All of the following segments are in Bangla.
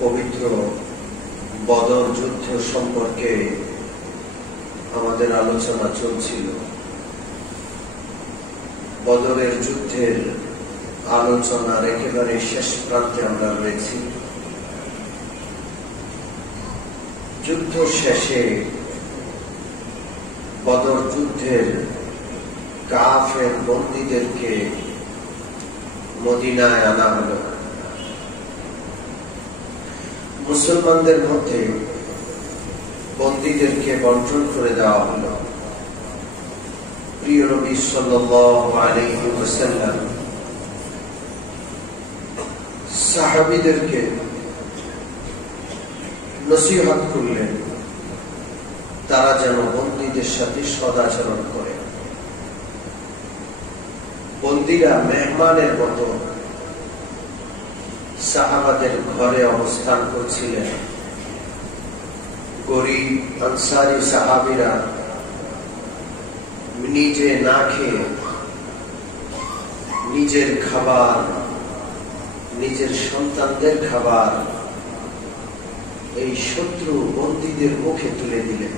পবিত্র বদর যুদ্ধ সম্পর্কে আমাদের আলোচনা চলছিল। বদরের যুদ্ধের আলোচনার একেবারে শেষ প্রান্তে আমরা রয়েছি। যুদ্ধ শেষে বদর যুদ্ধের কাফের বন্দীদেরকে মদিনায় আনা হল। মুসলমানদের মধ্যে বন্দীদেরকে বন্টন করে দেওয়া হল। প্রিয় নবী সাল্লাল্লাহু আলাইহি ওয়াসাল্লাম সাহাবীদেরকে নসিহত করলেন তারা যেন বন্দীদের সাথে সদাচরণ করে। বন্দীরা মেহমানের মতো সাহাবাদের ঘরে অবস্থান করছিলেন। গরিব আনসারী সাহাবীরা নিজে না খেয়ে নিজের খাবার, নিজের সন্তানদের খাবার এই শত্রু বন্দীদের মুখে তুলে দিলেন।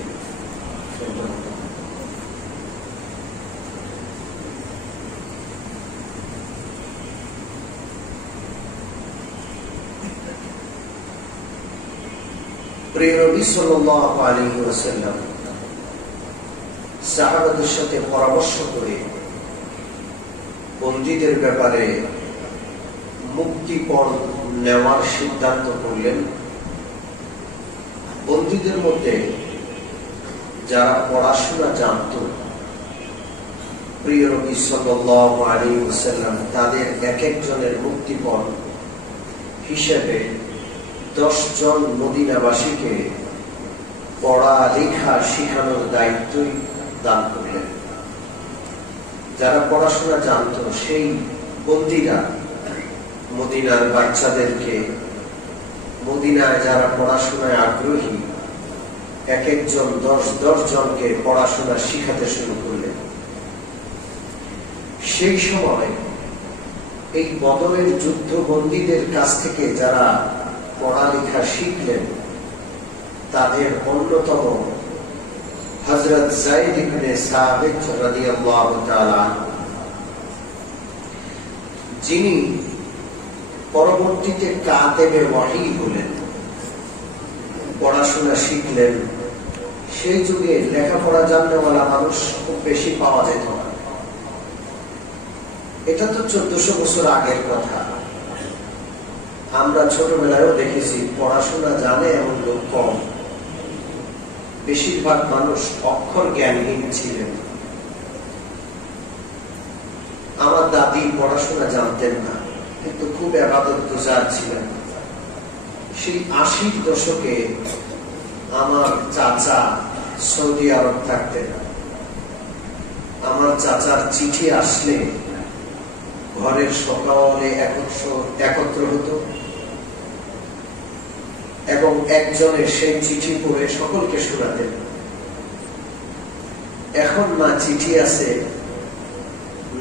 প্রিয় নবী সাল্লাল্লাহু আলাইহি ওয়াসাল্লাম সাহাবাদের সাথে পরামর্শ করে বন্দীদের ব্যাপারে মুক্তিপণ নেওয়ার সিদ্ধান্ত করলেন। বন্দীদের মধ্যে যারা পড়াশোনা জানত, প্রিয় নবী সাল্লাল্লাহু আলাইহি ওয়াসাল্লাম তাদের এক একজনের মুক্তিপণ হিসেবে 10 জন মদিনাবাসীকে পড়া লেখা শিখানোর দায়িত্বই দান করলেন। যারা পড়াশোনা জানত সেই বন্দীরা মদিনার বাচ্চাদেরকে, মদিনায় যারা পড়াশোনায় আগ্রহী এক একজন 10 জনকে পড়াশোনা শিখাতে শুরু করলেন। সেই সময় এই বদরের যুদ্ধবন্দীদের কাছ থেকে যারা পড়ালেখা শিখলেন তাদের অন্যতম হযরত যায়েদ ইবনে সাবিত রাদিয়াল্লাহু তাআলা, যিনি পরবর্তীতে কাতেবে ওয়াহী হলেন, পড়াশোনা শিখলেন। সেই যুগে লেখাপড়া জাননেওয়ালা মানুষ খুব বেশি পাওয়া যেত না। এটা তো 1400 বছর আগের কথা। আমরা ছোটবেলায়ও দেখেছি পড়াশোনা জানে এমন লোক কম। বেশিরভাগ মানুষ অক্ষর জ্ঞানহীন ছিলেন। আমার দাদি পড়াশোনা জানতেন না, কিন্তু খুব ইবাদতগুজার ছিলেন। সেই 80-র দশকে আমার চাচা সৌদি আরব থাকতেন। আমার চাচার চিঠি আসলে ঘরের সকলে একত্র হতো এবং একজনের সেই চিঠি পড়ে সকলকে শোনাতেন। এখন না চিঠি আছে,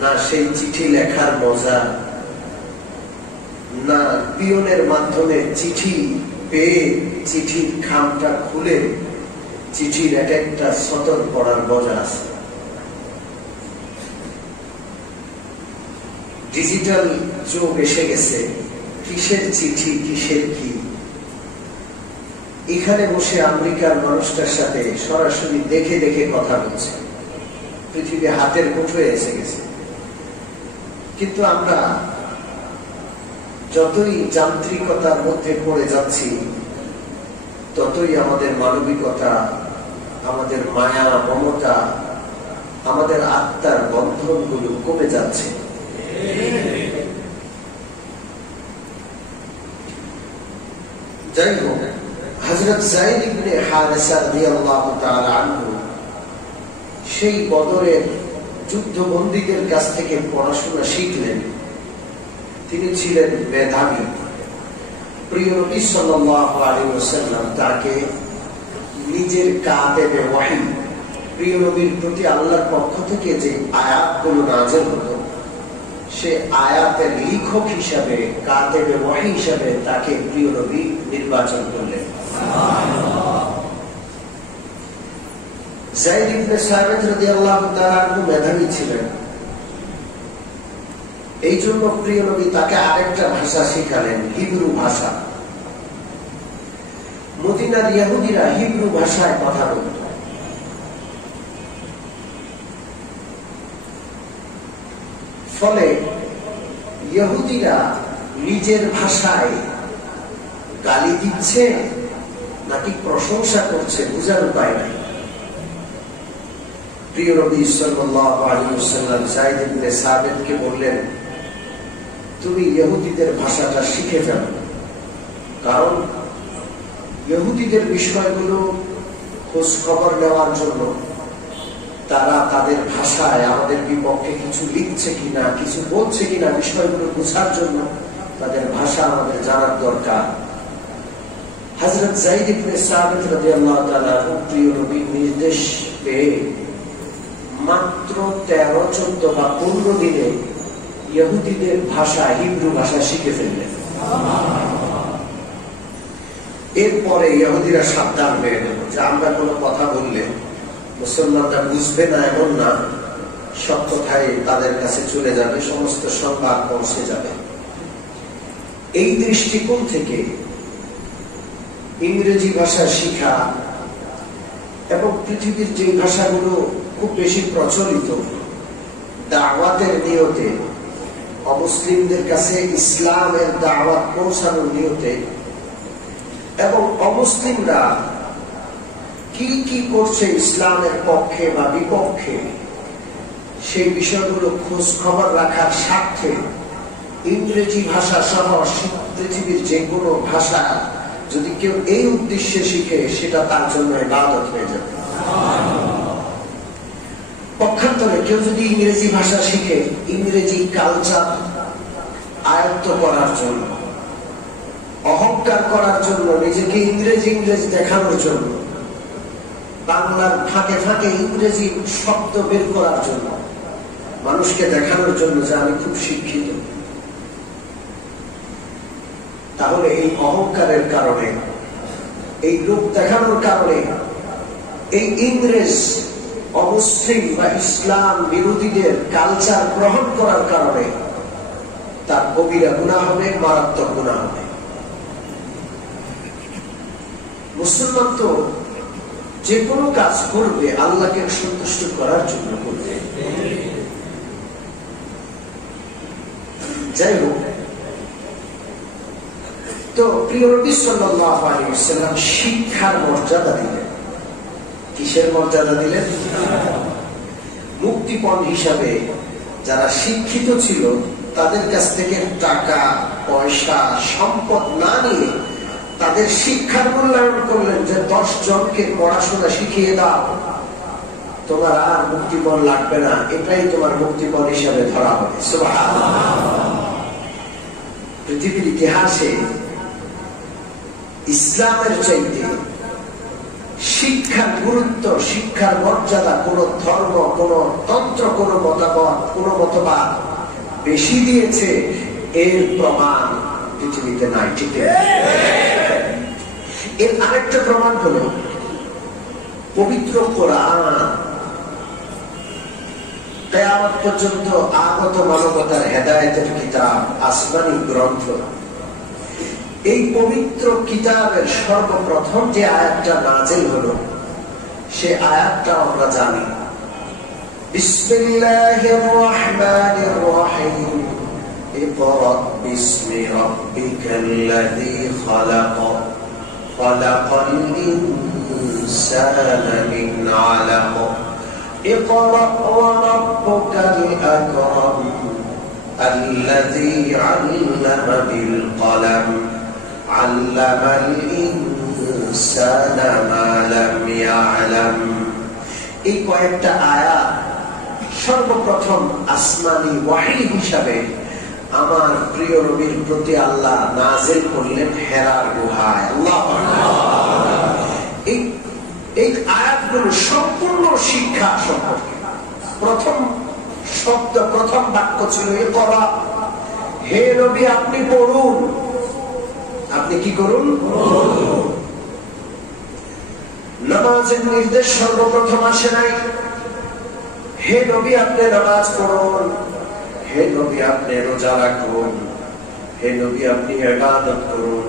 না সেই চিঠি লেখার মজা, না পিয়নের মাধ্যমে চিঠি পেয়ে চিঠির খামটা খুলে চিঠির এক একটা সতর পড়ার মজা আছে। ডিজিটাল যুগ এসে গেছে। কিসের চিঠি, কিসের কি। এখানে বসে আমেরিকার মানুষটার সাথে সরাসরি দেখে দেখে কথা বলছে। পৃথিবী হাতের মুঠোয় এসে গেছে। কিন্তু আমরা যতই যান্ত্রিকতার মধ্যে পড়ে যাচ্ছি ততই আমাদের মানবিকতা, আমাদের মায়া, মমতা, আমাদের আত্মার বন্ধনগুলো কমে যাচ্ছে। যাই হোক, হযরত যায়েদ ইবনে হারেসা রাদিয়াল্লাহু তাআলা আনহু সেই বদরের যুদ্ধবন্দীদের কাছ থেকে পড়াশোনা শিখলেন। তিনি ছিলেন মেধাবী। প্রিয় নবী সাল্লাল্লাহু আলাইহি ওয়াসাল্লাম তাকে নিজের কাতেবে ওয়াহী, প্রিয় নবীর প্রতি আল্লাহর পক্ষ থেকে যে আয়াতগুলো নাযিল হতো সে আয়াতের লেখক হিসাবে, কাতেবে ওয়াহী হিসাবে তাকে প্রিয় নবী নির্বাচন করলেন। যায়েদ ইবনে সাবিত রাদিয়াল্লাহু তাআলা আনহু মেধাবী ছিলেন, এই জন্য প্রিয় নবী তাকে আরেকটা ভাষা শিখালেন, হিব্রু ভাষা। মদিনার ইহুদিরা হিব্রু ভাষায় কথা বলত। ফলে ইহুদিরা নিজের ভাষায় গালি দিচ্ছে নাকি প্রশংসা করছে বুঝার উপায় নাই। প্রিয় নবী সাল্লাল্লাহু আলাইহি ওয়াসাল্লাম যায়েদ ইবনে সাবিতকে বললেন, তুমি ইহুদিদের ভাষাটা শিখে ফেলো, কারণ ইহুদিদের বিষয়গুলো খোঁজ খবর নেওয়ার জন্য তারা তাদের ভাষায় আমাদের বিপক্ষে কিছু লিখছে কিনা, কিছু বলছে কিনা, বিষয়গুলো বোঝার জন্য তাদের ভাষা আমাদের জানার দরকার। হযরত যায়েদ ইবনে সাবিত রাদিয়াল্লাহু তাআলা প্রিয় নবীর নির্দেশ পেয়ে মাত্র 13, 14 বা 15 দিনে ইহুদিদের ভাষা, হিব্রু ভাষা শিখে ফেললেন। এরপরে ইহুদিরা সাবধান হয়ে গেল যে আমরা কোনো কথা বললে মুসলমানরা বুঝবে না এমন না, সব কথাই তাদের কাছে চলে যাবে, সমস্ত সংবাদ পৌঁছে যাবে। এই দৃষ্টিকোণ থেকে ইংরেজি ভাষা শিখা এবং পৃথিবীর যে ভাষাগুলো খুব বেশি প্রচলিত, দাওয়াতের নিয়তে, অমুসলিমদের কাছে ইসলামের দাওয়াত পৌঁছানোর নিয়তে, এবং অমুসলিমরা কি কি করছে ইসলামের পক্ষে বা বিপক্ষে সেই বিষয়গুলো খোঁজ খবর রাখার স্বার্থে ইংরেজি ভাষা সহ পৃথিবীর যে কোনো ভাষা যদি কেউ এই উদ্দেশ্যে শিখে, সেটা তার জন্য ইবাদত হয়ে যাবে। পক্ষান্তরে কেউ যদি ইংরেজি ভাষা শিখে ইংরেজি কালচার আয়ত্ত করার জন্য, অহংকার করার জন্য, নিজেকে ইংরেজি দেখানোর জন্য, বাংলার ফাঁকে ফাঁকে ইংরেজি শব্দ বের করার জন্য, মানুষকে দেখানোর জন্য যে আমি খুব শিক্ষিত, তাহলে এই অহংকারের কারণে, এই লোক দেখানোর কারণে, এই ইংরেজ অমুসলিম বা ইসলাম বিরোধীদের কালচার গ্রহণ করার কারণে তার কবিরা গুনাহ হবে, মারাত্মক গুনাহ হবে। মুসলমান তো যে কোনো কাজ করবে আল্লাহকে সন্তুষ্ট করার জন্য করবে। যাই হোক, তো প্রিয় নবী সাল্লাল্লাহু আলাইহি ওয়াসাল্লাম শিক্ষার মর্যাদা দিলেন। কিসের মর্যাদা দিলেন? মুক্তিপণ হিসাবে যারা শিক্ষিত ছিল তাদের কাছ থেকে টাকা পয়সা সম্পদ না নিয়ে তাদের শিক্ষার মূল্যায়ন করলেন, যে 10 জনকে পড়াশোনা শিখিয়ে দাও, তোমার আর মুক্তিপণ লাগবে না, এটাই তোমার মুক্তিপণ হিসাবে ধরা হবে। সুবহানাল্লাহ। পৃথিবীর ইতিহাসে ইসলামের চাইতে শিক্ষার গুরুত্ব, শিক্ষার মর্যাদা কোন ধর্ম, কোন তন্ত্র, কোন মতবাদ বেশি দিয়েছে এর প্রমাণ পৃথিবীতে নাই। ঠিক এর আরেকটা প্রমাণ হলো পবিত্র কোরআন। কিয়ামত পর্যন্ত আগত মানবতার হেদায়েতের কিতাব, আসমানী গ্রন্থ, এই পবিত্র কিতাবের সর্বপ্রথম যে আয়াতটা নাযিল হলো সে আয়াতটা আমরা জানি। বিসমিল্লাহির রহমানির রহিম। ইকরা বিসমি রাব্বিকাল্লাযী খালাক। খালাকাল ইনসানা মিন আলাক। ইকরা ওয়া রাব্বুকাল আকরাম আল্লাযী আল্লামা বিল কলম। আল্লামাল ইনসানা মা লাম ইয়ালাম। এই কয়েকটা আয়াত সর্বপ্রথম আসমানী ওয়াহী হিসাবে আমার প্রিয় নবীর প্রতি আল্লাহ নাযিল করলেন হেরার গুহায়। আল্লাহু আকবার। এই আয়াতগুলো সম্পূর্ণ শিক্ষা সম্পর্কে। প্রথম শব্দ, প্রথম বাক্য ছিল ইকরা, হে নবী আপনি পড়ুন। আপনি কি করুন? নামাজের নির্দেশ সর্বপ্রথম আসে নাই, হে নবী আপনি নামাজ পড়ুন, হে নবী আপনি রোজা রাখুন, হে নবী আপনি ইবাদত করুন।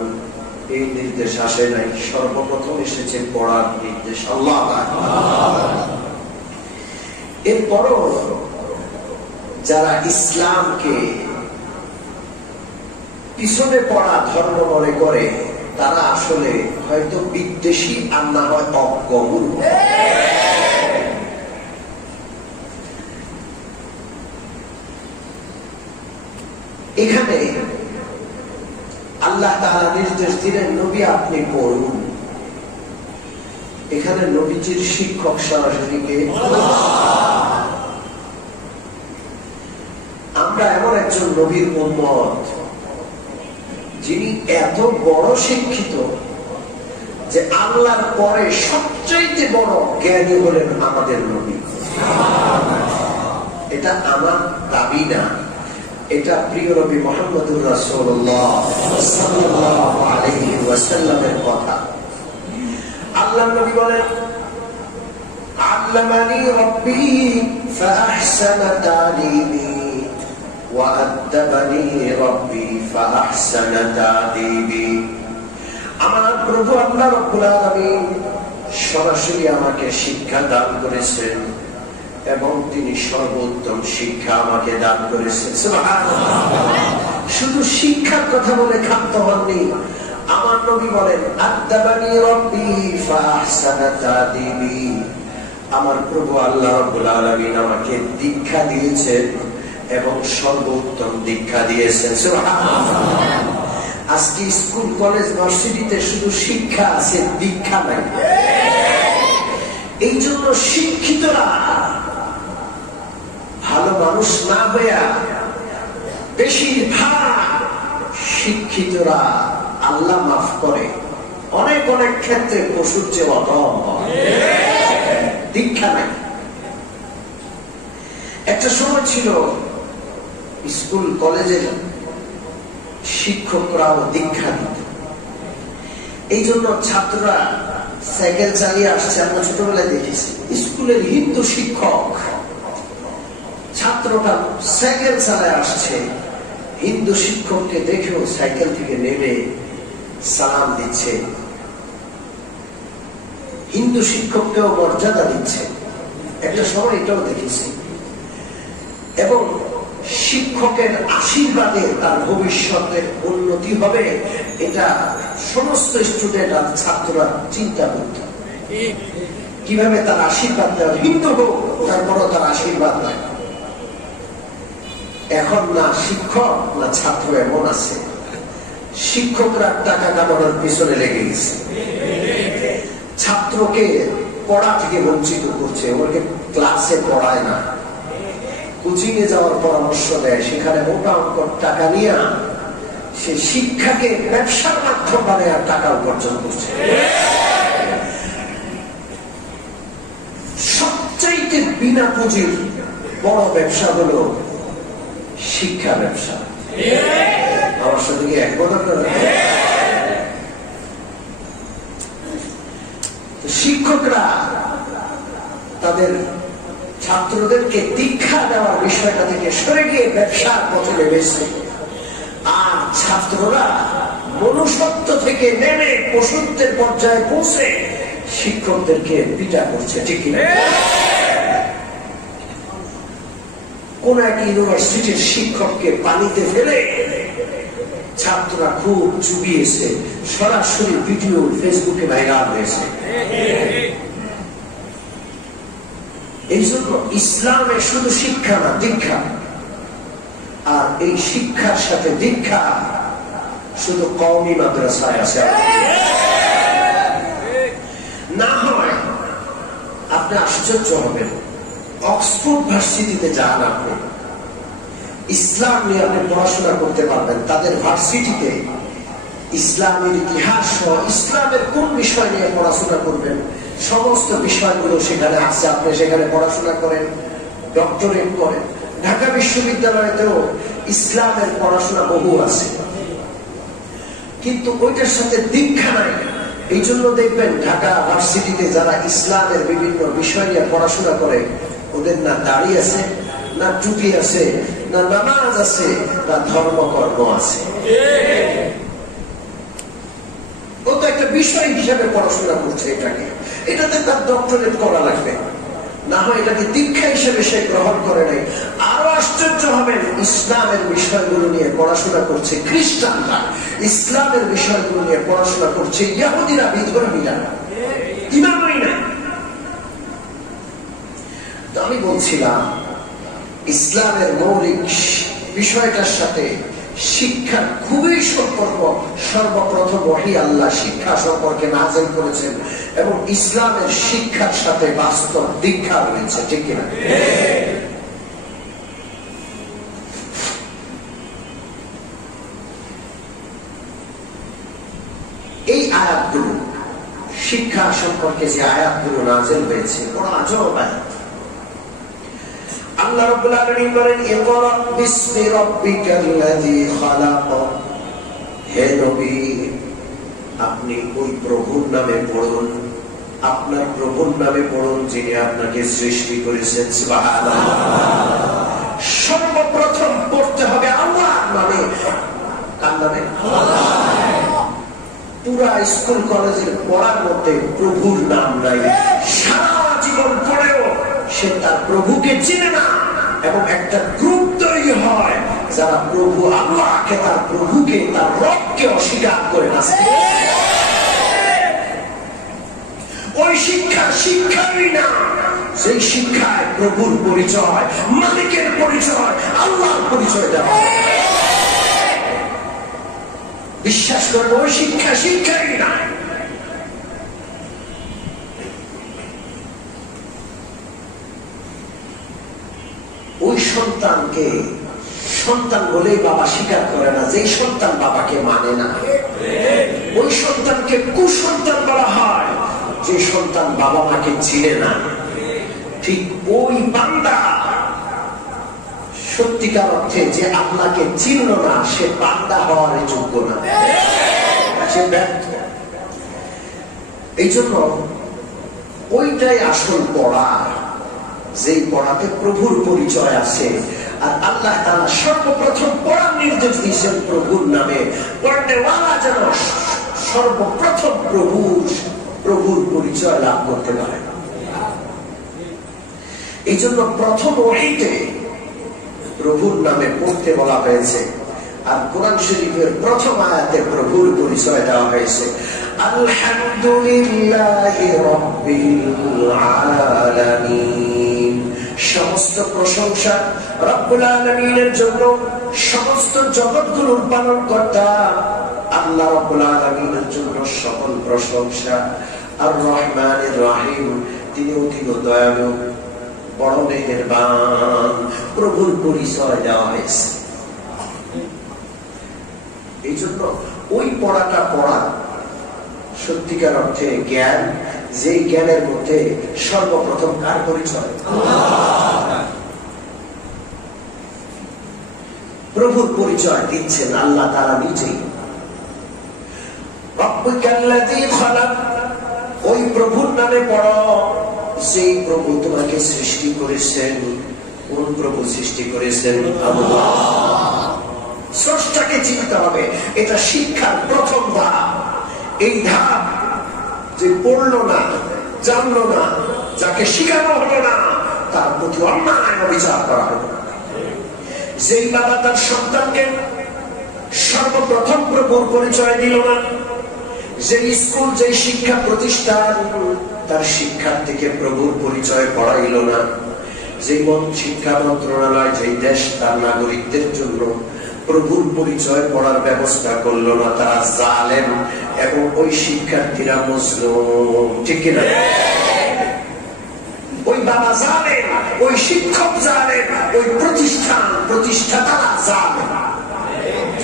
এই নির্দেশ আসে নাই, সর্বপ্রথম এসেছে পড়ার নির্দেশ। আল্লাহু আকবার। এরপরও যারা ইসলামকে পিছনে পড়া ধর্ম মনে করে তারা আসলে হয়তো বিদ্বেষী আর না হয় অজ্ঞমূর্খ। এখানে আল্লাহ তাআলা নির্দেশ দিলেন নবী আপনি পড়ুন। এখানে নবীজির শিক্ষক সরাসরি কে? আমরা এমন একজন নবীর উম্মত যিনি এত বড় শিক্ষিত যে আল্লাহর পরে সবচেয়ে বড় জ্ঞানী হলেন আমাদের নবী। এটা আমার দাবি না, এটা প্রিয় নবী মুহাম্মদুর রাসূলুল্লাহ সাল্লাল্লাহু আলাইহি ওয়াসাল্লামের কথা। আল্লাহর নবী বলেন আল্লামানি রাব্বি ফাআহসানা তা'লিমি ওয়া আদ্দাবানি রাব্বি ফাআহসানা তা'দীবি। আমার প্রভু আল্লাহ রাব্বুল আলামিন সরাসরি আমাকে শিক্ষা দান করেছেন এবং তিনি সর্বোত্তম শিক্ষা আমাকে দান করেছেন। সুবহানাল্লাহ। শুধু শিক্ষার কথা বলে ক্ষান্ত হননি, আমার নবী বলেন আদ্দাবানি রাব্বি ফাআহসানা তা'দীবি। আমার প্রভু আল্লাহ রাব্বুল আলামিন আমাকে দীক্ষা দিয়েছেন এবং সর্বোত্তম দীক্ষা দিয়েছেন। সুবহানাল্লাহ। আজকে স্কুল কলেজ ভার্সিটিতে শুধু শিক্ষা আছে, দীক্ষা নাই। এই জন্য শিক্ষিতরা ভালো মানুষ না হইয়া বেশিরভাগ শিক্ষিতরা আল্লাহ মাফ করে অনেক অনেক ক্ষেত্রে পশুর চেয়ে অধম হয়। দীক্ষা নাই। একটা সময় ছিল স্কুল কলেজের শিক্ষকরাও দীক্ষা দিত, এই জন্য ছাত্ররা সাইকেল চালিয়ে আসছে। আমরা ছোটবেলায় দেখেছি স্কুলের হিন্দু শিক্ষক ছাত্রটা সাইকেল চালায় আসছে, হিন্দু শিক্ষককে দেখেও সাইকেল থেকে নেমে সালাম দিচ্ছে, হিন্দু শিক্ষককেও মর্যাদা দিচ্ছে। একটা সময় এটাও দেখেছি। এবং শিক্ষকের আশীর্বাদে তার ভবিষ্যতের উন্নতি হবে, এটা সমস্ত স্টুডেন্ট আর ছাত্ররা চিন্তা করত কিভাবে তার আশীর্বাদ দেওয়া। হিন্দু হোক তারপরও তার আশীর্বাদ দেয়। এখন না শিক্ষক না ছাত্র এমন আছে, শিক্ষকরা টাকা কামানোর পিছনে লেগে গেছে, ছাত্রকে পড়া থেকে বঞ্চিত করছে, ওকে ক্লাসে পড়ায় না, কোচিং এ যাওয়ার পরামর্শ দেয়, সেখানে মোটা অঙ্কের টাকা নিয়ে সে শিক্ষাকে ব্যবসার মাধ্যম বানিয়ে টাকা উপার্জন করছে। সবচাইতে বিনা পুঁজির বড় ব্যবসা হলো শিক্ষা ব্যবসা। আমার সাথে কি একমত আপনারা? শিক্ষকরা তাদের ছাত্রদেরকে দীক্ষা দেওয়ার বিষয়টা থেকে সরে গিয়ে ব্যবসার পথে নেমেছে, আর ছাত্ররা মনুষ্যত্ব থেকে নেমে পশুত্বের পর্যায়ে পৌঁছে শিক্ষকদেরকে পিটা করছে। ঠিক কিনা? কোন এক ইউনিভার্সিটির শিক্ষককে পানিতে ফেলে ছাত্ররা খুব চুবিয়েছে, সরাসরি ভিডিও ফেসবুকে ভাইরাল হয়েছে। এই জন্য ইসলামে শুধু শিক্ষা না, দীক্ষা। আর এই শিক্ষার সাথে দীক্ষা শুধু কওমি মাদ্রাসায় আছে। না হয় আপনি আশ্চর্য হবেন, অক্সফোর্ড ভার্সিটিতে যান, আপনি ইসলাম নিয়ে আপনি পড়াশোনা করতে পারবেন। তাদের ভার্সিটিতে ইসলামের ইতিহাস সহ ইসলামের কোন বিষয় নিয়ে পড়াশোনা করবেন সমস্ত বিষয়গুলো সেখানে আছে। আপনি সেখানে পড়াশোনা করেন, ডক্টরেট করেন, ঢাকা বিশ্ববিদ্যালয়েতেও ইসলামের পড়াশোনা বহু আছে, কিন্তু ওইটার সাথে দীক্ষা নাই। এই জন্য দেখবেন ঢাকা ভার্সিটিতে যারা ইসলামের বিভিন্ন বিষয় নিয়ে পড়াশোনা করে, ওদের না দাড়ি আছে, না টুপি আছে, না নামাজ আছে, না ধর্মকর্ম আছে। ও তো একটা বিষয় হিসাবে পড়াশোনা করছে, এটাতে তার ডক্টরেট করা লাগবে, না হয় এটাকে দীক্ষা হিসেবে সে গ্রহণ করে নাই। আরো আশ্চর্য হবেন, ইসলামের বিষয়গুলো নিয়ে পড়াশোনা করছে খ্রিস্টানরা, ইসলামের বিষয়গুলো নিয়ে পড়াশোনা করছে ইহুদিরা, বিধর্মীরা, ইমামই না। তো আমি বলছিলাম, ইসলামের মৌলিক বিষয়টার সাথে শিক্ষার খুবই সম্পর্ক। সর্বপ্রথম ওহী আল্লাহ শিক্ষা সম্পর্কে নাযিল করেছেন এবং ইসলামের শিক্ষার সাথে বাস্তব দীক্ষা রয়েছে, ঠিক কিনা? এই আয়াতগুলো, শিক্ষা সম্পর্কে যে আয়াতগুলো নাযিল হয়েছে, বড় আজব আয়াত। আল্লাহ রাব্বুল আলামিন বলেন, ইকরা বিসমি রাব্বিকাল্লাযী খালাক। হে নবী, আপনি ওই প্রভুর নামে পড়ুন, আপনার প্রভুর নামে পড়ুন যিনি আপনাকে সৃষ্টি করেছেন। সুবহানাল্লাহ। সর্বপ্রথম পড়তে হবে আল্লাহর নামে। কার নামে? আল্লাহ। পুরা স্কুল কলেজের পড়ার মধ্যে প্রভুর নাম নাই। সারা জীবন পড়েও সে তার প্রভুকে চিনে না, এবং একটা গ্রুপ তৈরি হয় যারা প্রভু আল্লাহকে, তার প্রভুকে, তার রবকে অস্বীকার করে না। ওই শিক্ষাই না, সেই শিক্ষায় প্রভুর পরিচয়, মালিকের পরিচয়, আল্লাহর পরিচয় দেওয়া। বিশ্বাস করবো, ওই শিক্ষাই না। ওই সন্তানকে সন্তান বলেই বাবা স্বীকার করে না, যেই সন্তান বাবাকে মানে না। ওই সন্তানকে কুসন্তান বলা হয়, যে সন্তান বাবা মাকে চিনে না। ঠিক ওই বান্দা সত্যিকার অর্থে যে আপনাকে চিনল না, সে বান্দা হওয়ার যোগ্য না, সে ব্যর্থ। এই জন্য ওইটাই আসল পড়া, যেই পড়াতে প্রভুর পরিচয় আছে। আর আল্লাহ তাআলা সর্বপ্রথম পড়ার নির্দেশ দিয়েছেন প্রভুর নামে। পড়নেওয়ালা যেন সর্বপ্রথম প্রভুর পরিচয় লাভ করতে পারে। এই জন্য প্রথম ওহীতে প্রভুর নামে পড়তে বলা হয়েছে, আর কোরআন শরীফের প্রথম আয়াতে প্রভুর পরিচয় দেওয়া হয়েছে, আলহামদুলিল্লাহি রাব্বিল আলামিন। সমস্ত প্রশংসা রব্বুল আলামিনের জন্য, সমস্ত জগৎগুলোর পালনকর্তা আল্লাহ রব্বুল আলামিনের জন্য সকল প্রশংসা। আর রহমানির রহিম, তিনি অতীব দয়ালু, বড় মেহেরবান। প্রভুর পরিচয় দেওয়া হয়েছে। এই জন্য ওই পড়াটা পড়া সত্যিকার অর্থে জ্ঞান, যেই জ্ঞানের মধ্যে সর্বপ্রথম কার পরিচয়? প্রভুর পরিচয় দিচ্ছেন আল্লাহ তাআলা নিজেই। রাব্বুকাল্লাযী খালাক, ওই প্রভুর নামে পড়ো, সেই প্রভু তোমাকে সৃষ্টি করেছেন। কোন প্রভু সৃষ্টি করেছেন? আল্লাহ। স্রষ্টাকে চিনতে হবে, এটা শিক্ষার প্রথম ধাপ। এই ধাপ যে পড়লো না, জানলো না, যাকে শিখানো হলো না, তার প্রতি অন্যায় বিচার করা হলো না। যেই বাবা তার সন্তানকে সর্বপ্রথম প্রভুর পরিচয় দিল না, যে স্কুল, যে শিক্ষা প্রতিষ্ঠান তার শিক্ষার্থীকে প্রভুর পরিচয় পড়াইল না, যে শিক্ষা মন্ত্রণালয়, যে দেশ তার নাগরিকদের জন্য প্রভুর পরিচয় পড়ার ব্যবস্থা করলো না, তারা জালেম এবং ওই শিক্ষার্থীরা মজলুম, ঠিক কিনা? ওই বাবা জালেম, ওই শিক্ষক জালেম, ওই প্রতিষ্ঠাতারা জালেম।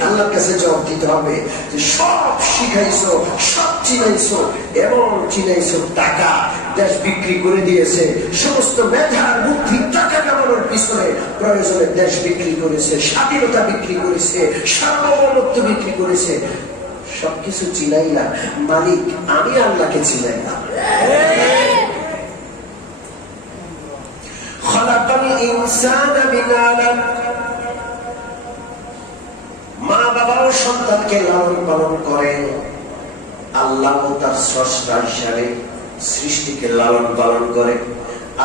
আল্লাহর কাছে জবাব দিতে হবে যে সব শিখাইছো, সব চিনাইছো, এবং চিনাইছো টাকা, দেশ বিক্রি করে দিয়েছে, সমস্ত মেধার বুদ্ধি টাকা কামানোর পিছনে প্রয়োজনে দেশ বিক্রি করেছে, স্বাধীনতা বিক্রি করেছে, সার্বভৌমত্ব বিক্রি করেছে। সবকিছু চিনাইলা, মালিক আমি আল্লাহকে চিনাইলাম। খালাকাল ইনসানা মিন আলাক। মা বাবাও সন্তানকে লালন পালন করেন, আল্লাহ তার স্রষ্টা হিসাবে সৃষ্টিকে লালন পালন করে।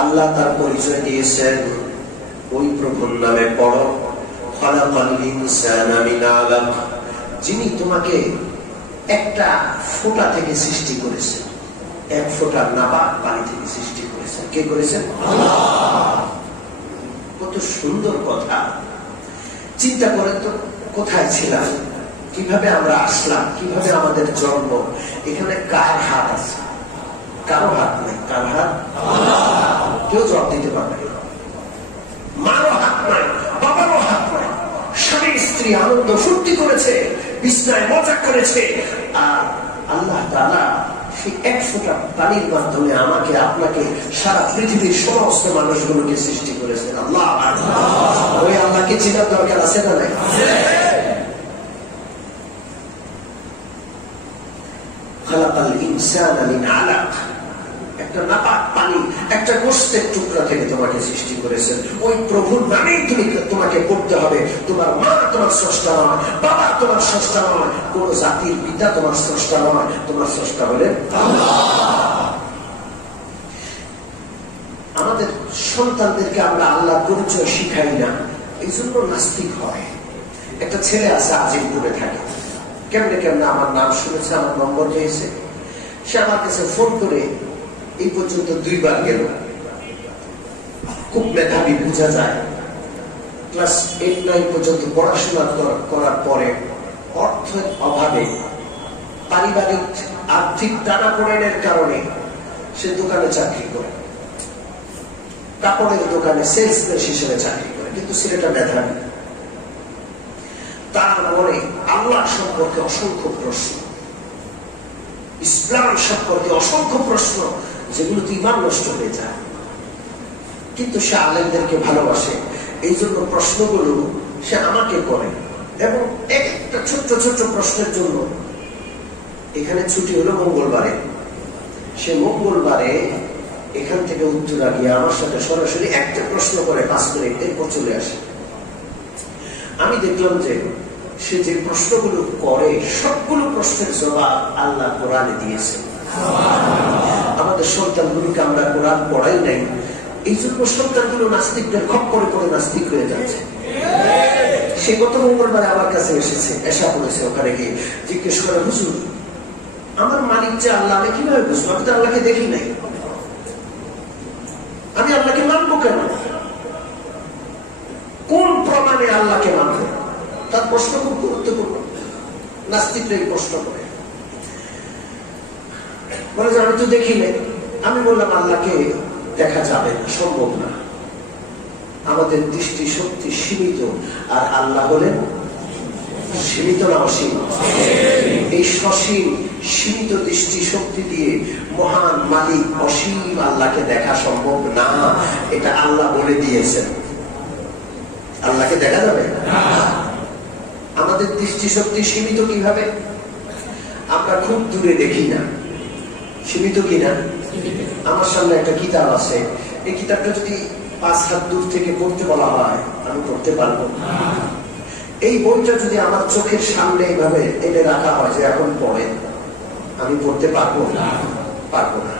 আল্লাহ তার পরিচয় দিয়েছেন, ওই প্রভুর নামে পড়ো, খালাকাল ইনসানা মিন আলাক, যিনি তোমাকে একটা ফোঁটা থেকে সৃষ্টি করেছেন, এক ফোঁটা নাপাক পানি থেকে সৃষ্টি করেছেন। কে করেছেন? আল্লাহ। কত সুন্দর কথা। চিন্তা করেন তো, কোথায় ছিলাম, কিভাবে আমরা আসলাম, কিভাবে আমাদের জন্ম, এখানে কার হাত আছে? কারো হাত নেই। কার হাত? কেউ জবাব দিতে পারবে না। মারও হাত নাই, বাবারও হাত নাই। স্বামী স্ত্রী আনন্দ ফুর্তি করেছে, বিছনায় মজা করেছে, আর আল্লাহ তাআলা সেই এক ফোঁটা পানির মাধ্যমে আমাকে, আপনাকে, সারা পৃথিবীর সমস্ত মানুষগুলোকে সৃষ্টি করেছেন। আল্লাহ, ওই আল্লাহকে চেনার দরকার আছে না নাই? খালাকাল ইনসানা মিন আলাক, একটা নাপাক পানি, একটা গোশতের টুকরা থেকে তোমাকে সৃষ্টি করেছেন। ওই প্রভুর নামেই তোমাকে পড়তে হবে। তোমার মা তোমার স্রষ্টা নয়, বাবা তোমার স্রষ্টা নয়, কোন জাতির পিতা তোমার স্রষ্টা নয়, তোমার স্রষ্টা হলেন আল্লাহ। আমাদের সন্তানদেরকে আমরা আল্লাহর পরিচয় শিখাই না, এই জন্য নাস্তিক হয়। একটা ছেলে আছে আজিমপুরে থাকে, কেমনে কেমনে আমার নাম শুনেছে, আমার নম্বর পেয়েছে, সে আমার কাছে ফোন করে এই পর্যন্ত 2 বার গেল। খুব মেধাবী, বোঝা যায়। ক্লাস 8-9 পর্যন্ত পড়াশোনা করার পরে অর্থের অভাবে, পারিবারিক আর্থিক টানাপোড়েনের কারণে সে দোকানে চাকরি করে, কাপড়ের দোকানে সেলসম্যান হিসেবে চাকরি করে। কিন্তু ছেলেটা মেধাবী, তার মনে আল্লাহ সম্পর্কে অসংখ্য প্রশ্ন, ইসলাম সম্পর্কে অসংখ্য প্রশ্ন, যেগুলোতে ঈমান নষ্ট হয়ে যায়। কিন্তু সে আলেমদেরকে ভালোবাসে, এই জন্য প্রশ্নগুলো সে আমাকে করে, এবং একটা ছোট্ট ছোট্ট প্রশ্নের জন্য এখানে ছুটি হলো মঙ্গলবারে, সে মঙ্গলবারে এখান থেকে উত্তরা গিয়ে আমার সাথে সরাসরি একটা প্রশ্ন করে 5 মিনিট, এরপর চলে আসে। আমি দেখলাম যে সে যে প্রশ্নগুলো করে সবগুলো প্রশ্নের জবাব আল্লাহ কোরআনে দিয়েছেন। আমাদের সন্তানগুলোকে আমরা কোরআন পড়াই নাই, এই জন্য সন্তানগুলো নাস্তিকদের খপ্পরে পড়ে নাস্তিক হয়ে যাচ্ছে। সে গত মঙ্গলবারে আমার কাছে এসেছে, এসা পড়েছে, ওখানে গিয়ে জিজ্ঞেস করে, হুজুর আমার মালিক যে আল্লাহ, আমি কিভাবে বুঝবো? আমি তো আল্লাহকে দেখি নাই, আমি আল্লাহকে মানবো কেন? কোন প্রমাণে আল্লাহকে মানবো? তার প্রশ্ন খুব গুরুত্বপূর্ণ। নাস্তিকরা এই প্রশ্ন করে, বলে যে আমি তো দেখি নাই। আমি বললাম আল্লাহকে দেখা যাবে না, সম্ভব না। আমাদের দৃষ্টি শক্তি সীমিত, আর আল্লাহ হলেন সীমিত না অসীম। এই সসীম সীমিত দৃষ্টি শক্তি দিয়ে মহান মালিক অসীম আল্লাহকে দেখা সম্ভব না, এটা আল্লাহ বলে দিয়েছেন। আল্লাহকে দেখা যাবে না। আমাদের দৃষ্টি শক্তি সীমিত কিভাবে? আমরা খুব দূরে দেখি না, সীমিত কিনা? আমার সামনে একটা কিতাব আছে, এই কিতাবটা যদি 5 হাত দূর থেকে পড়তে বলা হয়, আমি পড়তে পারবো। এই বইটা যদি আমার চোখের সামনে এইভাবে এনে রাখা হয় যে এখন পড়ে, আমি পড়তে পারবো না, পারবো না।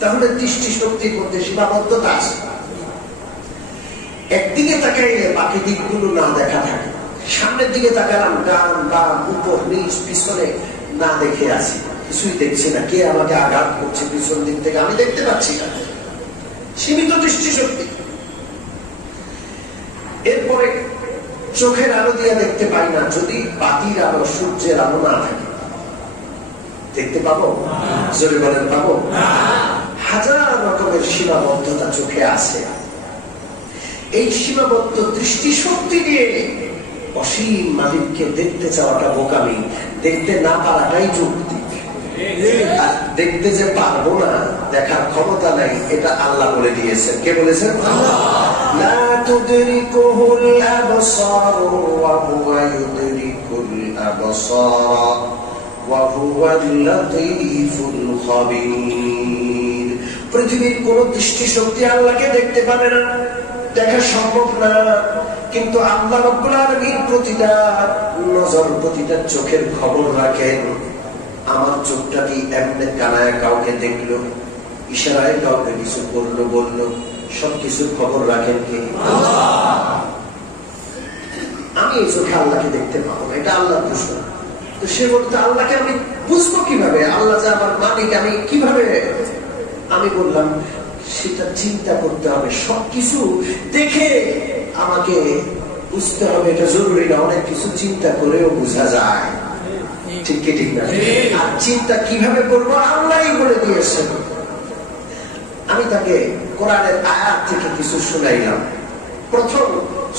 তাহলে দৃষ্টি শক্তির মধ্যে সীমাবদ্ধতা আছে। একদিকে তাকাইলে বাকি দিকগুলো না দেখা থাকে, সামনের দিকে তাকালাম, ডান বাম উপর নিচ পিছনে না দেখে আছি, কিছুই দেখছি না। কে আমাকে আঘাত করছে পিছন দিক থেকে আমি দেখতে পাচ্ছি না, সীমিত দৃষ্টি শক্তি। এরপরে চোখের আলো দিয়ে দেখতে পাই না, যদি বাতির আলো, সূর্যের আলো না থাকে দেখতে পাবো? জোরে বলেন পাবো? হাজার রকমের সীমাবদ্ধতা চোখে আছে। এই সীমাবদ্ধ দৃষ্টি শক্তি দিয়ে অসীম মালিককে দেখতে চাওয়াটা বোকামি, দেখতে না পারাটাই যুক্তি। আর দেখতে যে পারবো না, দেখার ক্ষমতা নাই, এটা আল্লাহ বলে দিয়েছেন। কে বলেছেন? লা তুদরিকুহুল আবসার ওয়া হুয়া ইউদরিকুল আবসার ওয়া হুয়াল লাতীফুল খাবীর। পৃথিবীর কোন দৃষ্টিশক্তি আল্লাহকে দেখতে পাবে না, দেখা সম্ভব না, কিন্তু আল্লাহ রাব্বুল আলামিন প্রতিটা নজর, প্রতিটা চোখের খবর রাখেন। আমার চোখটা কি এমনি কানায় কাউকে দেখলো, ইশারায় কাউকে কিছু করলো, বললো, সবকিছুর খবর রাখেন কে? আমি এই চোখে আল্লাহকে দেখতে পাবো না, এটা আল্লাহর প্রশ্ন। তো সে বলতো আল্লাহকে আমি বুঝবো কিভাবে, আল্লাহ যে আমার মালিক আমি কিভাবে? আমি বললাম সেটা চিন্তা করতে হবে, সবকিছু দেখে আমাকে বুঝতে হবে এটা জরুরি না, অনেক কিছু চিন্তা করেও বোঝা যায়। ঠিক কি ঠিক না? আর চিন্তা কিভাবে করবো আল্লাহই বলে দিয়েছেন। আমি তাকে কোরআনের আয়াত থেকে কিছু শুনাইলাম। প্রথম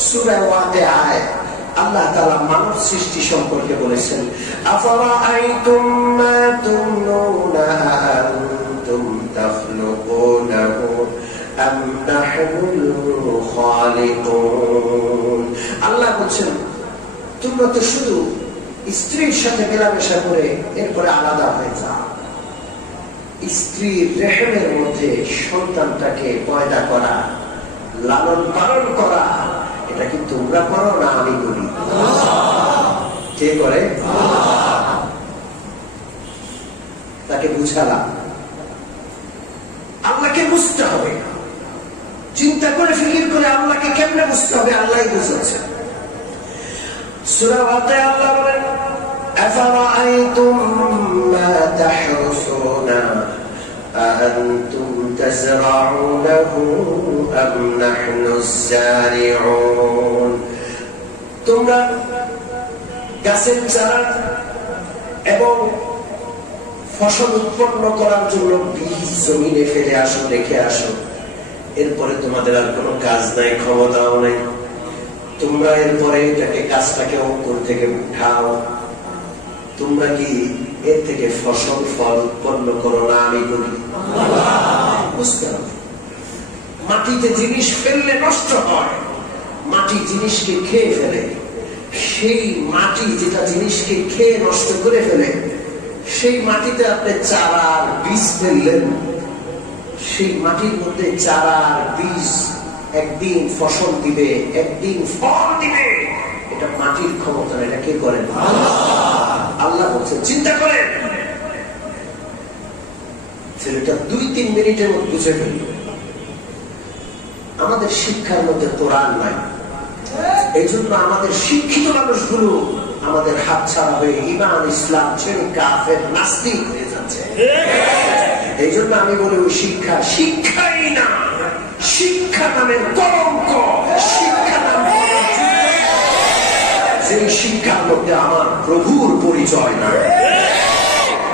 সূরা ওয়াকিআয় আল্লাহ তাআলা মানব সৃষ্টি সম্পর্কে বলেছেন, আফারাআইতুম মা তুমনুনা আনতুম তাখলুকুনাহু আম নাহনুল খালিকুন। আল্লাহ বলেন তোমরা তো শুধু স্ত্রীর সাথে মেলামেশা করে এরপরে আলাদা হয়ে যাও। স্ত্রীর রেহেমের মধ্যে সন্তানটাকে পয়দা করা, লালন পালন করা, এটা কি তোমরা করো না আমি করি? কে করে? তাকে বুঝালাম আল্লাহকে বুঝতে হবে, চিন্তা করে ফিকির করে আল্লাহকে কেমনে বুঝতে হবে আল্লাহই বুঝাচ্ছেন। সূরা ওয়াকিআ আল্লাহ বলেন, আফারাআইতুম মা তাহরুসুনা আআনতুম তাজরাউনাহু আম নাহনুস যারিউন। তোমরা গাছের চারা এবং ফসল উৎপন্ন করার জন্য বীজ জমিনে ফেলে আসো, রেখে আসো, এরপরে তোমাদের আর কোনো কাজ নাই, ক্ষমতাও নাই, তোমরা এরপরে এটাকে গাছটাকে অঙ্কুর থেকে উঠাও। তোমরা কি এর থেকে ফসল ফল উৎপন্ন করো না আমি করি? বুঝতে হবে মাটিতে জিনিস ফেললে নষ্ট হয়, মাটি জিনিসকে খেয়ে ফেলে। সেই মাটি যেটা জিনিসকে খেয়ে নষ্ট করে ফেলে, সেই মাটিতে আপনি চারার বীজ ফেললেন, সেই মাটির মধ্যে চারার বীজ একদিন ফসল দিবে, একদিন ফল দিবে। এটা মাটির ক্ষমতা, এটা কে করেন? আল্লাহ বলছেন চিন্তা করেন। ছেলেটা 2-3 মিনিটের মধ্যে বুঝে ফেলল। আমাদের শিক্ষার মধ্যে কোরআন নাই, এই জন্য আমাদের শিক্ষিত মানুষগুলো আমাদের হাত ছাড়া হয়ে ঈমান ইসলাম ছেড়ে কাফের নাস্তিক হয়ে যাচ্ছে। এই জন্য আমি বলি ওই শিক্ষা শিক্ষাই না, শিক্ষা নামের কলঙ্ক। শিক্ষা নামে যে শিক্ষার মধ্যে আমার প্রভুর পরিচয় না।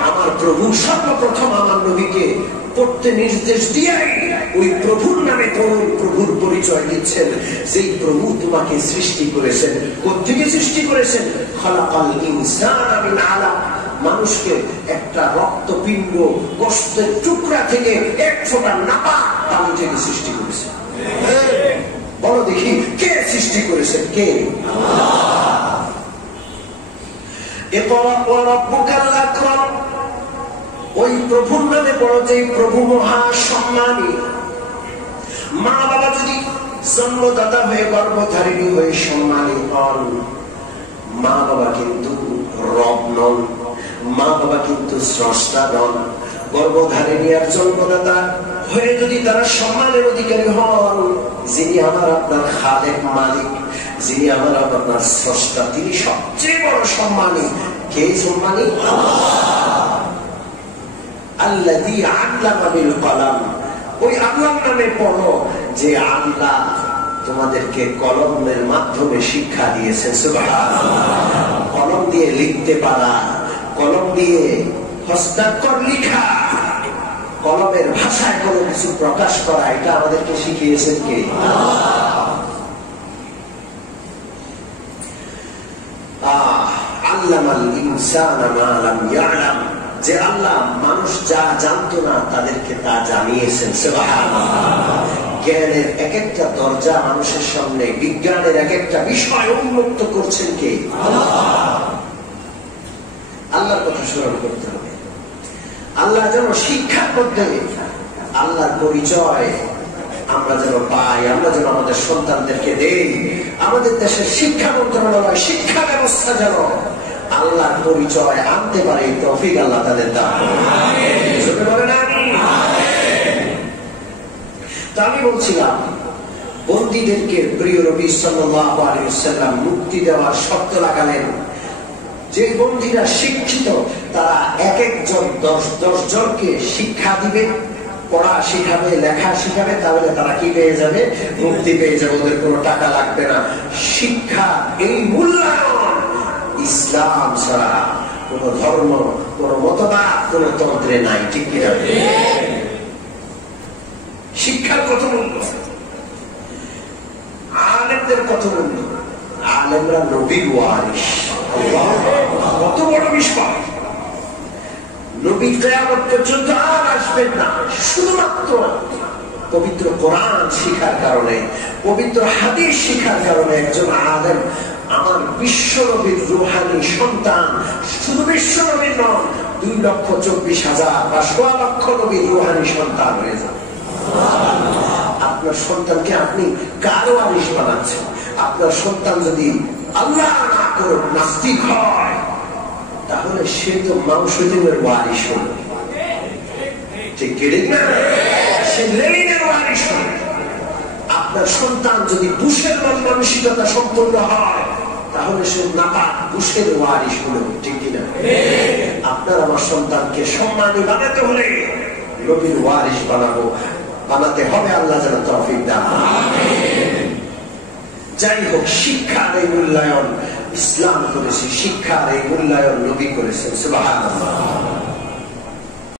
আমার প্রভু সর্বপ্রথম আমার নবীকে পড়তে নির্দেশ দিয়ে ওই প্রভুর নামে প্রভুর পরিচয় দিচ্ছেন। যেই প্রভু তোমাকে সৃষ্টি করেছেন, কোত্থেকে সৃষ্টি করেছেন? খালাকাল ইনসানা মিন আলাক। মানুষকে একটা রক্তপিণ্ড গোশতের টুকরা থেকে এক ফোঁটা নাপা পানি থেকে সৃষ্টি করেছে। বলো দেখি কে সৃষ্টি করেছেন? কে? ওই প্রভুর নামে বড় যে প্রভু মহা সম্মানী। মা বাবা যদি জন্মদাতা হয়ে গর্ভধারিণী হয়ে সম্মানী হন, মা বাবা কিন্তু রব নন, মা বাবা কিন্তু স্রষ্টা নন। গর্ভধারিণী আর জন্মদাতা হয়ে যদি তারা সম্মানের অধিকারী হন, যিনি আমার আপনার খালেক মালিক, যিনি আমার আপনার স্রষ্টা, তিনি সবচেয়ে বড় সম্মানী। কে সম্মানী? আল্লাযী আল্লামা বিল কলম। ওই আল্লাহর নামে পড়ো যে আল্লাহ তোমাদেরকে কলমের মাধ্যমে শিক্ষা দিয়েছেন। সুবহানাল্লাহ। কলম দিয়ে লিখতে পারা, কলম দিয়ে হস্তাক্ষর লিখা, কলমের ভাষায় কোনো কিছু প্রকাশ করা, এটা আমাদেরকে শিখিয়েছেন কে? আল্লামাল ইনসানা মা লাম ইয়ালাম, যে আল্লাহ মানুষ যা জানতো না তাদেরকে তা জানিয়েছেন। সুবহানাল্লাহ। জ্ঞানের এক একটা দরজা মানুষের সামনে, বিজ্ঞানের এক একটা বিষয় উন্মুক্ত করছেন কে? আল্লাহর কথা স্মরণ করতে হবে। আল্লাহ যেন শিক্ষার মাধ্যমে আল্লাহর পরিচয় আমরা যেন পাই, আমরা যেন আমাদের সন্তানদেরকে দেই। আমাদের দেশের শিক্ষা মন্ত্রণালয়, শিক্ষা ব্যবস্থা যেন আল্লাহর পরিচয় আনতে পারে, তৌফিক আল্লাহ তাদের দান করুন। আমি বলছিলাম বন্দীদেরকে প্রিয় নবী সাল্লাল্লাহু আলাইহি ওয়াসাল্লাম মুক্তি দেওয়ার শর্ত লাগালেন। যে বন্দীরা শিক্ষিত তারা এক একজন 10 জনকে শিক্ষা দিবে, পড়া শিখাবে, লেখা শিখাবে, তাহলে তারা কি পেয়ে যাবে? মুক্তি পেয়ে যাবে, ওদের কোনো টাকা লাগবে না। শিক্ষা এই মূল্যায়ন ইসলাম ছাড়া কোন ধর্ম, কোন মতবাদ, কোন তন্ত্রে নাই। ঠিক কি না? শিক্ষার কত মূল্য, আলেমদের কত মূল্য। আলেমরা নবীর ওয়ারিস, কত বড় বিষয়। নবী কিয়ামত পর্যন্ত আর আসবেন না, শুধুমাত্র পবিত্র কোরআন শিখার কারণে, পবিত্র হাদিস শিখার কারণে একজন আলেম আমার বিশ্ব নবীর রূহানী সন্তান, শুধু বিশ্ব নবীর নন, 2,24,000 বা 1.5 লক্ষ নবীর রূহানী সন্তান হয়ে যাবে। আপনার সন্তানকে আপনি কার ওয়ারিস বানাচ্ছেন? আপনার সন্তান যদি আল্লাহ না করুন নাস্তিক হয়, তাহলে সে তো মাউসুদ্দিনের ওয়ারিস হল। ঠিক না? সে লেনিনের ওয়ারিস হল। আপনার সন্তান যদি বুশের মন মানসিকতা সম্পন্ন হয়, তাহলে সে নাপাক বুশের ওয়ারিস হল। ঠিক কিনা? আপনার আমার সন্তানকে সম্মানী বানাতে হলে নবীর ওয়ারিস বানাতে হবে। আল্লাহ যেন তৌফিক দান করেন। যাই হোক, শিক্ষার এই মূল্যায়ন ইসলাম করেছে, শিক্ষার এই মূল্যায়ন নবী করেছেন। সুবহানাল্লাহ।